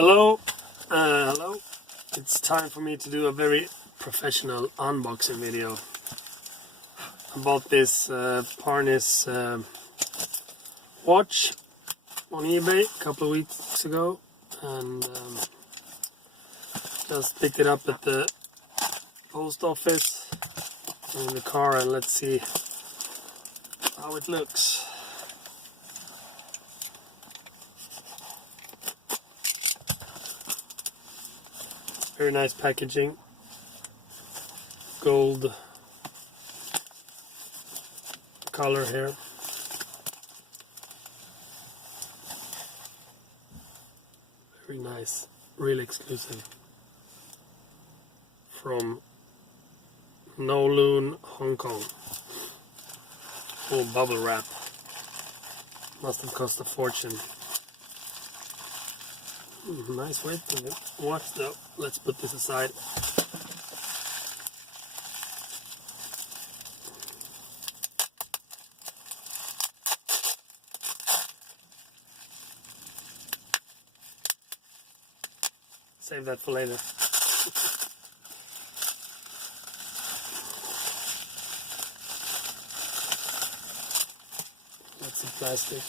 Hello, it's time for me to do a very professional unboxing video. I bought this Parnis watch on eBay a couple of weeks ago, and just picked it up at the post office in the car, and let's see how it looks. Very nice packaging, gold color here. Very nice, really exclusive. From Kowloon, Hong Kong. Oh, bubble wrap. Must have cost a fortune. Nice weight to the watch though. Let's put this aside. Save that for later. That's the plastic.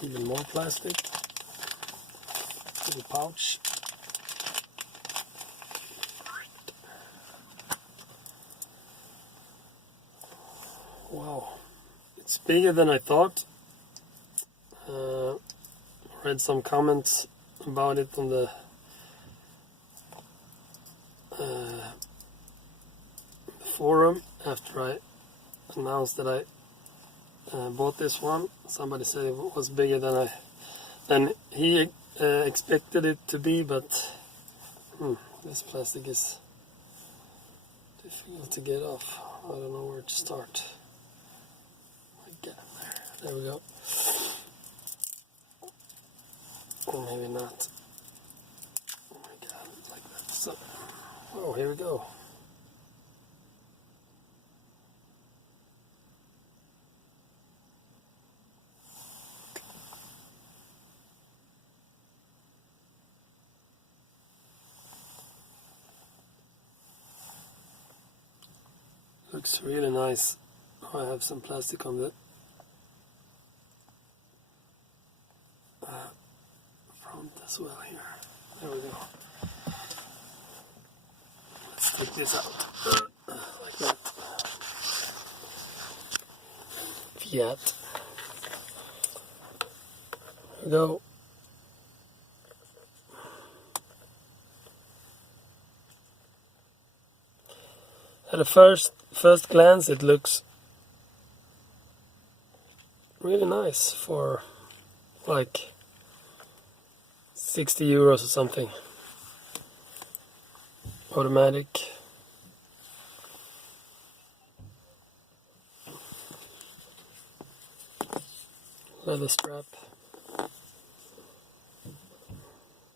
Even more plastic. Little pouch. Wow, it's bigger than I thought. Read some comments about it on the forum after I announced that I bought this one. Somebody said it was bigger than he expected it to be, but this plastic is difficult to get off. I don't know where to start. There we go. Or maybe not. Oh my god, like that. So, oh, here we go. Looks really nice. I have some plastic on the front as well here. There we go. Let's take this out like that. Fiat. There we go. At a first glance, it looks really nice for like 60 euros or something. Automatic. Leather strap.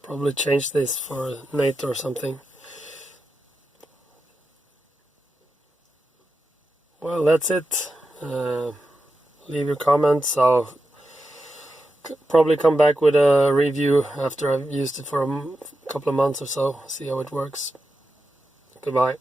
Probably change this for NATO or something. Well, that's it. Leave your comments. I'll probably come back with a review after I've used it for a couple of months or so. See how it works. Goodbye.